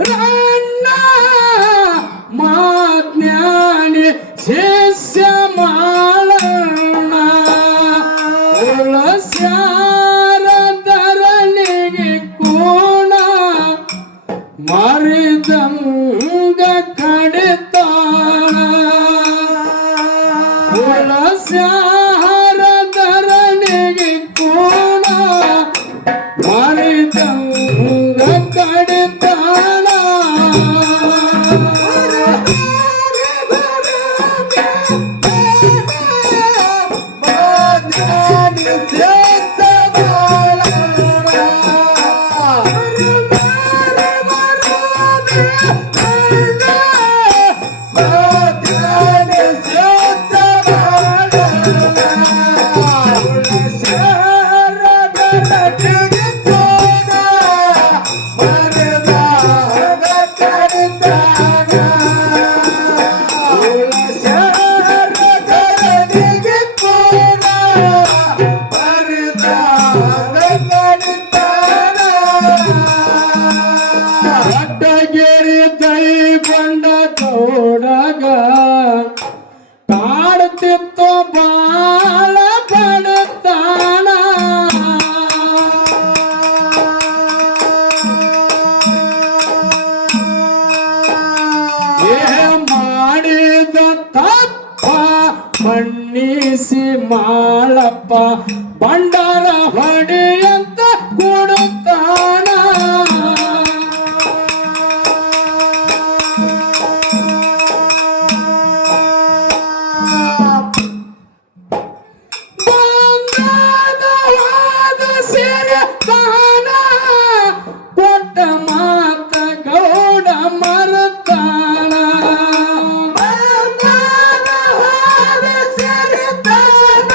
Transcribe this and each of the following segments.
ರಣ್ಣ ಮಾಜ್ಞಾನಿ ಶಿಷ್ಯ ಮಾಳಣ್ಣ ಉಳಸ್ಯಾರ ಧರಣಿಗೆ ಕೋಣ ಮರಿದಂಗ ಕಡಿತಾಳ ಉಳಸ್ಯಾರ ಧರಣಿಗೆ ಕೋಣ ಮರಿದಂಗ ಕಡಿತಾಳ ಅಡ್ಡಗೇರಿ ದೈ ಬಂಡ ತೋಡಗ ಕಾಡುತ್ತಿತ್ತು ಬಾಳ ಬಡತಾಣ ಮಾಡಿದ ತಪ್ಪ ಮಣ್ಣಿಸಿ ಮಾಳಪ್ಪ ಬಂಡಾರ ಹೊಡೆಯಂತ ಕೊಡುತ್ತಾನ ಬಂಧನವಾದ ಸೇರೆ ತಾನ ಕೊಟ್ಟ ಮಾತ ಗೌಡ ಮರತಾಣ ಬಂಧನವಾದ ಸೇರೆ ತಾನ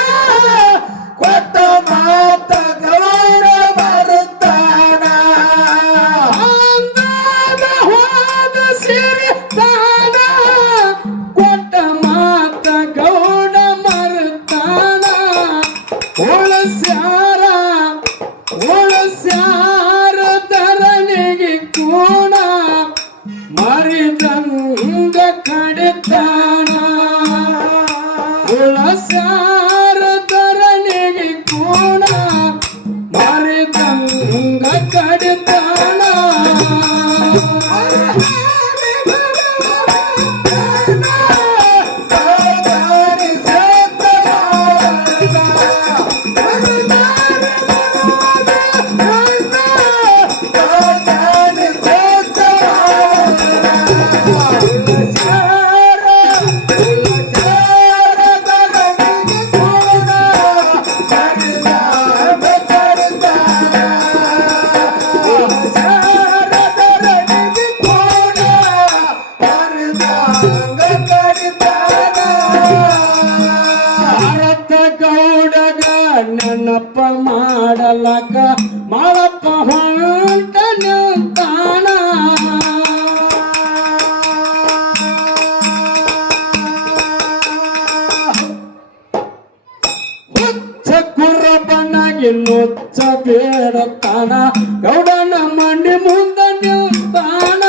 ಕೊಟ್ಟ ಮಾತ ಗೌಡ ಮರತಾಣ ಬಂಧನವಾದ ಸೇರೆ ತಾನ ಕೊಟ್ಟ ಮಾತ ಗೌಡ ಮರತಾಣ ಉಳಸ್ಯಾರ ಧರಣಿಗೆ ಕೋಣ ಮರಿದಂಗ ಕಡಿತಾಣ ಉಳಸ್ಯಾರ ಧರಣಿಗೆ ಕೋಣ ಮರಿದಂಗ ಕಡಿತಾಣ ನೆನಪ ಮಾಡಲಕ ಮಾಡಪ್ಪ ಹೊಂಟ ನಿಂತಾಣ ಹುಚ್ಚ ಕುರ್ರಪ್ಪನಾಗಿ ನುಚ್ಚ ಬೇಡತಾನ ಗೌಡನ ಮಂಡಿ ಮುಂದ ನಿಂತಾನ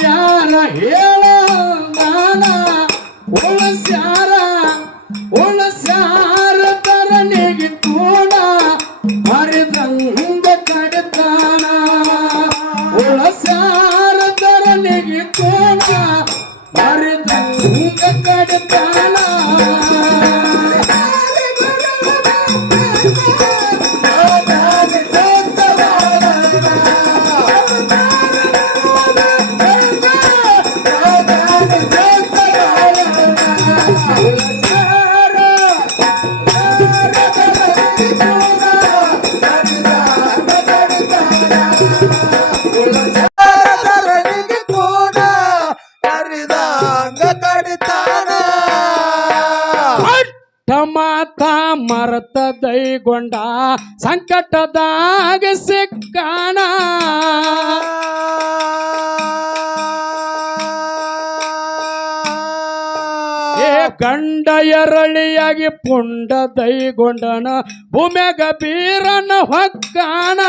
ಯಾರ ಮರತ ದೈಗೊಂಡ ಸಂಕಟದಾಗ ಸಿಕ್ಕಾಣ ಗಂಡ ಎರಳಿಯಾಗಿ ಪುಂಡ ದೈಗೊಂಡನ ಭೂಮ್ಯಾಗ ಬೀರನ ಹೊಕ್ಕಾಣ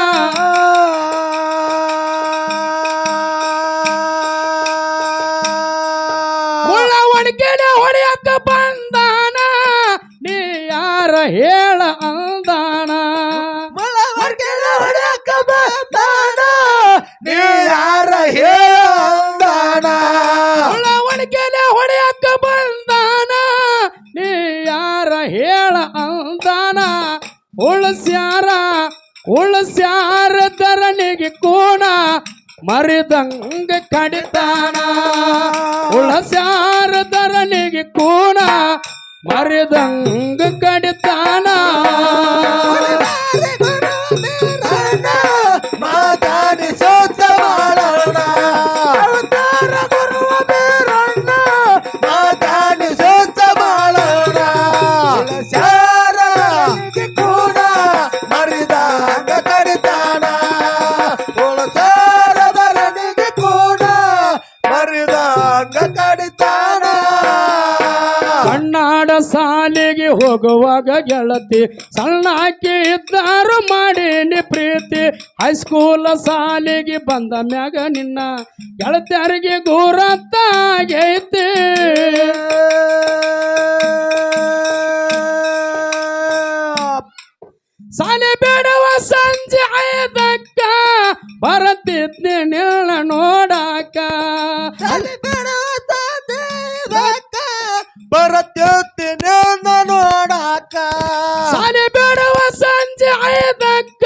ಮುಳ್ಳ ಒಣಕೆಲೆ ಹೊಡೆಯಕ್ಕ ಬಂದಾನ ನೀ ಯಾರ ಹೇಳ ಅಂದಾನ ಮುಳ್ಳ ಒಣಕೆಲೆ ಹೊಡೆಯಕ್ಕ ಬಂದಾನ ನೀ ಯಾರ ಹೇಳ ಅಂದಾನ ಮುಳ್ಳ ಒಣಕೆಲೆ ಹೊಡೆಯಕ್ಕ ಬಂದಾನ ನೀ ಯಾರ ಹೇಳ ಅಂದಾನ ಉಳಸ್ಯಾರ ಧರಣಿಗೆ ಕೋಣ ಮರಿದಂಗ ಕಡಿತಾನ ಉಳಸ್ಯಾರ ಧರಣಿಗೆ ಕೋಣ ಮರಿದಂಗ ಕಡಿತಾನ ಮಾತಾಡಿಸೋ ಸವಾಲಣ್ಣ ಗುರುವ ಬೇರಣ್ಣ ಮಾತಾಡಿಸೋ ಸವಾಲಣ್ಣ ಶಾರ ಕೂಡ ಮರಿದಾಗ ಕಡಿತಾನ ಉಳಸಾರದರನಿಗೆ ಕೂಡ ಮರಿದಾಗ ಕಡಿತಾನ ಕನ್ನಡ ಸಾಲಿಗೆ ಹೋಗುವಾಗ ಗೆಳತಿ ಸಣ್ಣಾಕಿ ಇದ್ದಾರು ಮಾಡೀನಿ ಪ್ರೀತಿ ಹೈಸ್ಕೂಲ್ ಸಾಲಿಗೆ ಬಂದ ಮ್ಯಾಗ ನಿನ್ನ ಗೆಳತಿಯರಿಗೆ ಗುರತ್ತಾಗೈತಿ ಸಾಲಿ ಬೇಡವ ಸಂಜೆ 5ಕ್ಕ ಬರತಿದ್ನಿ ನಿನ್ನ ನೋಡಾಕ ಬರತ್ತೀನಿ ನೋಡಾಕ ಸಾಲಿ ಬೇಡವ ಸಂಜೆ 5ಕ್ಕ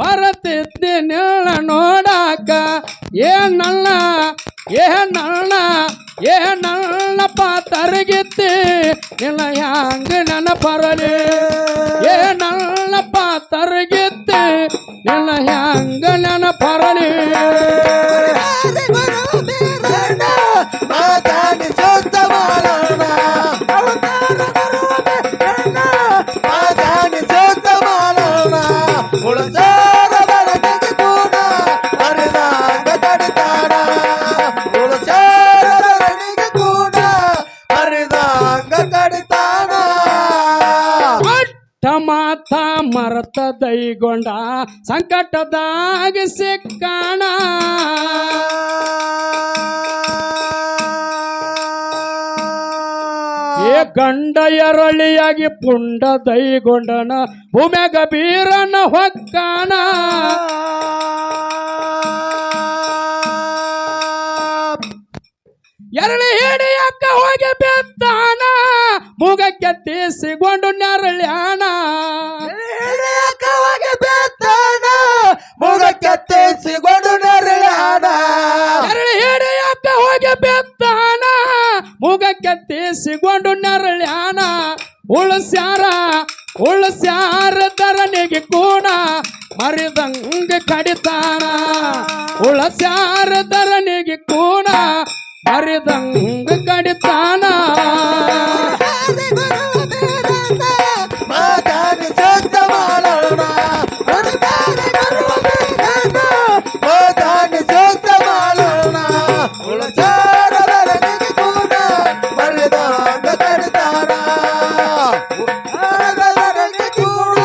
ಬರತಿದ್ನಿ ನಿನ್ನ ನೋಡಾಕ ಏನಪ್ಪ ತರಗಿತ್ತಿ ನಿನ್ನ ಹ್ಯಾಂಗ ನನ್ನ ಪರಲಿ ಏನಲ್ಲಪ್ಪ ತರಗಿತ್ತಿ ನಿನ್ನ ಹ್ಯಾಂಗ ನನ್ನ ಪರಲಿ ಮಾತಾಡಿಸೋ ಸವಾಲಣ್ಣ ಮಾತಾಡಿಸೋ ಸವಾಲಣ್ಣ ಉಳಸಾರದರನಿಗೆ ಕೂಡ ಮರಿದಾಗ ಕಡಿತಾನ ಉಳಸಾರದರನಿಗೆ ಕೂಡ ಮರಿದಾಗ ಕಡಿತಾನ ಮಾತ ಮರತ ದೈಗೊಂಡ ಸಂಕಟದಾಗ ಸಿಕ್ಕಾಣ ಗಂಡ ಎರಳಿಯಾಗಿ ಪುಂಡ ದೈಗೊಂಡನ ಭೂಮ್ಯಾಗ ಬೀರನ ಹೊಕ್ಕಾಣ ಎರಳಿ ಹಿಡಿಯಕ್ಕ ಹೋಗಿ ಬೆತ್ತಾನ ಮುಗಕ್ಕೆ ತೀಸಿಕೊಂಡು ನೆರಳ್ಯಾಣ ಮುಗಕ್ಕೆ ತೀಸಿಕೊಂಡು ನೆರಳ್ಯಾಣ ಎರಳಿ ಹಿಡಿಯಕ್ಕ ಹೋಗಿ ಬೆತ್ತಾನ ಮುಗಕ್ಕೆ ತೀಸಿಕೊಂಡು ನೆರಳ್ಯಾಣ ಉಳಸ್ಯಾರ ಧರಣಿಗೆ ಕೂಡ ಮರಿದಂಗ ಕಡಿತಾನ ಉಳಸ್ಯಾರ ಧರಣಿಗೆ ಕೂಡ ಮರಿದಂಗ ಕಡಿತಾನ ಮಾತಾಡಿಸೋ ಸವಾಲಣ್ಣ ಮಾತಾಡಿಸೋ ಸವಾಲಣ್ಣ ಉಳಸಾರದರನಿಗೆ ಕೂಡ ಮರಿದಾಗ ಕಡಿತಾನ ಉಳಸಾರದರನಿಗೆ ಕೂಡ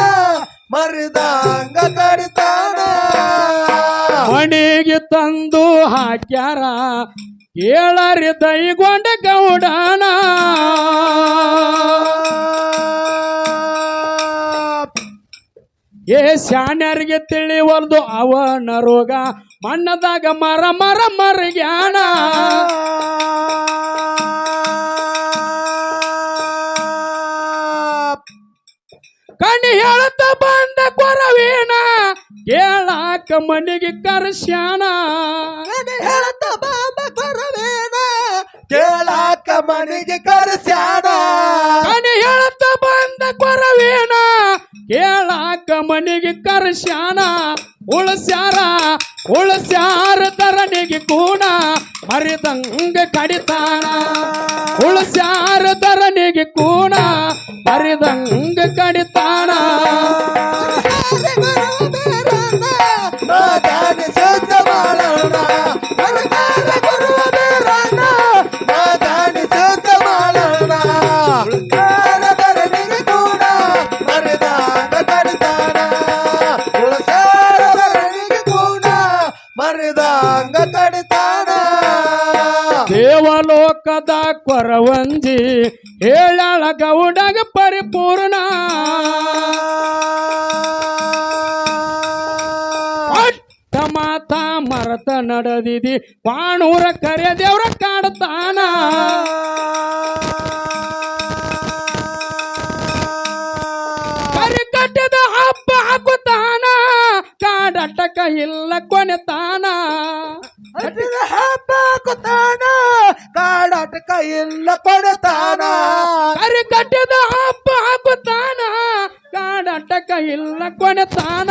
ಮರಿದಾಗ ಕಡಿತಾನ ಮಣಿಗೆ ತಂದು ಹಾಕ್ಯಾರ ಕೇಳರಿ ದೈಗೊಂಡ ಗೌಡನ ಶಾನ್ಯರಿಗೆ ತಿಳಿವಲ್ದು ಅವನ ರೋಗ ಮಣ್ಣದಾಗ ಮರಗ್ಯಾನ ಕಣ್ಣಿ ಹೇಳುತ್ತ ಬಂದ ಕೊರವೀಣ ಕೇಳಾಕ ಮನಿಗೆ ಕರ್ಸ್ಯಾನ ಕೇಳಾಕ ಮನಿಗೆ ಕರೆಸ್ಯಾನ ಕಣ್ಣಿ ಹೇಳುತ್ತ ಬಂದ ಕೊರವೀಣ ಕೇಳಾಕ ಮನಿಗೆ ಕರ್ಸ್ಯಾನ ಉಳಸ್ಯಾರ ಧರಣಿಗೆ ಕೂಡ ಮರಿದಂಗ ಕಡಿತಾನ ಉಳಸ್ಯಾರ ಧರಣಿಗೆ ಕೂಣ ಮರಿದಂಗ ಕಡಿತಾನ ಮಾತಾಡಿ ಶುದ್ಧ ಮಾಡೋಣ ಮಾತಾಡಿ ಶುದ್ಧ ಮಾಡೋಣ ಧರಣಿಗೆ ಕೂಡ ಮರಿದಾಗ ಕಡಿತಾನ ಧರಣಿಗೆ ಕೂಡ ಮರಿದಂಗ ಕಡಿತಾನ ದೇವಲೋಕದ ಕೊರವಂಜಿ ಹೇಳಾಳ ಗೌಡಗ ಪರಿಪೂರ್ಣ ಮಾತ ಮರತ ನಡೆದಿದಿ ಪಾಣೂರ ಕರೆ ದೇವ್ರ ಕಾಡ್ತಾನ ಕರಿ ಕಟ್ಟಿದ ಹಬ್ಬ ಹಾಕುತ್ತಾನ ಕಾಡಟಕ ಇಲ್ಲ ಕೊನೆತಾನ ಹಬ್ಬಾಕುತ್ತಾನ ಕಾಡಾಟಕ ಇಲ್ಲ ಕೊಡ್ತಾನ ಕರಿ ಕಟ್ಟಿದ ಹಬ್ಬ ಹಾಕುತ್ತಾನ ಕಾಡಟಕ ಇಲ್ಲ ಕೊನೆತಾನ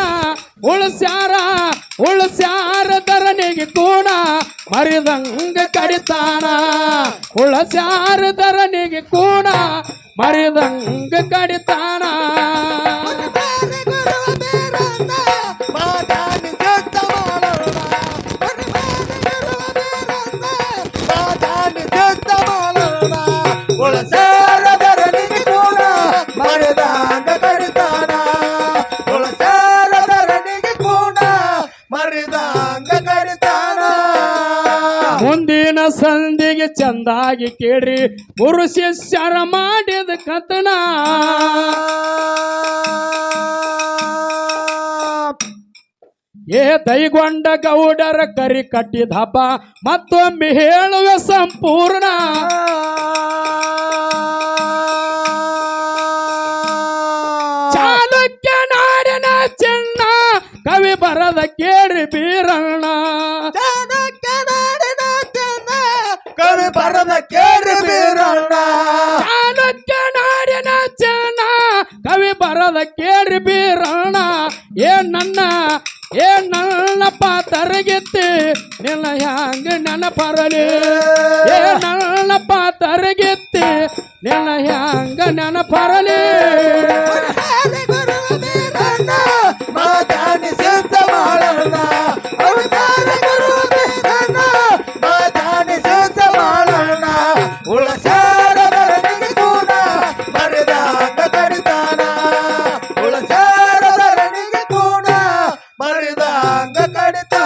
ಉಳಸ್ಯಾರ ಧರಣಿಗೆ ಕೂಡ ಮರಿದಂಗ ಕಡಿತಾನ ಉಳಸ್ಯಾರ ಧರಣಿಗೆ ಕೂಡ ಮರಿದಂಗ ಕಡಿತಾನ ಮಾತಾಡಿ ಶುದ್ಧ ಮಾಡೋಣ ಮಾತಾಡಿ ಶುದ್ಧ ಮಾಡೋಣ ಉಳಸಾರ ಧರಣಿಗೆ ಕೂಡ ಮರಿದಾಗ ಕಡಿತಾನ ಉಳಸಾರ ಧರಣಿಗೆ ಕೂಡ ಮರಿದಾಗ ಕಡಿತಾನ ಮುಂದಿನ ಸಂಧಿಗೆ ಚಂದಾಗಿ ಕೇಳ್ರಿ ಗುರು ಶಿಷ್ಯರ ಮಾಡಿದ ಕಥನ ಏ ದೈಗೊಂಡ ಗೌಡರ ಕರಿ ಕಟ್ಟಿದ ಹಬ್ಬ ಮತ್ತೊಮ್ಮೆ ಹೇಳುವ ಸಂಪೂರ್ಣ ಚಾಲುಕ್ಯ ನಾಡಿನ ಚಿನ್ನ ಕವಿ ಬರದ ಕೇಳಿ ಬೀರಣ್ಣ ಕವಿ ಬರದ ಕೇಳಿ ಬೀರಣ್ಣ ಚಾಲುಕ್ಯ ನಾಡಿನ ಚಿನ್ನ ಕವಿ ಬರದ ಕೇಳಿ ಬೀರಣ್ಣ ಏ ನನ್ನಪ್ಪ ತರಗಿತ್ತಿ ನಿನ್ನ ಹ್ಯಾಂಗ ನೆನಪರಲಿ ಏ ನನ್ನಪ್ಪ ತರಗಿತ್ತಿ ನಿನ್ನ ಹ್ಯಾಂಗ ನೆನಪರಲಿ ಮಾತಾಡಿ ಸಿದ್ಧ ಮಾಡೋಣ ಮಾತಾಡಿ ಸಿದ್ಧ ಮಾಡೋಣ ಉಳಸಾರ ಧರಣಿಗೆ ಕೂಡ ಮರಿದಾಗ ಕಡಿತಾನ ಉಳಸಾರ ಧರಣಿಗೆ ಕೂಡ ಮರಿದಾಗ ಕಡಿತಾನ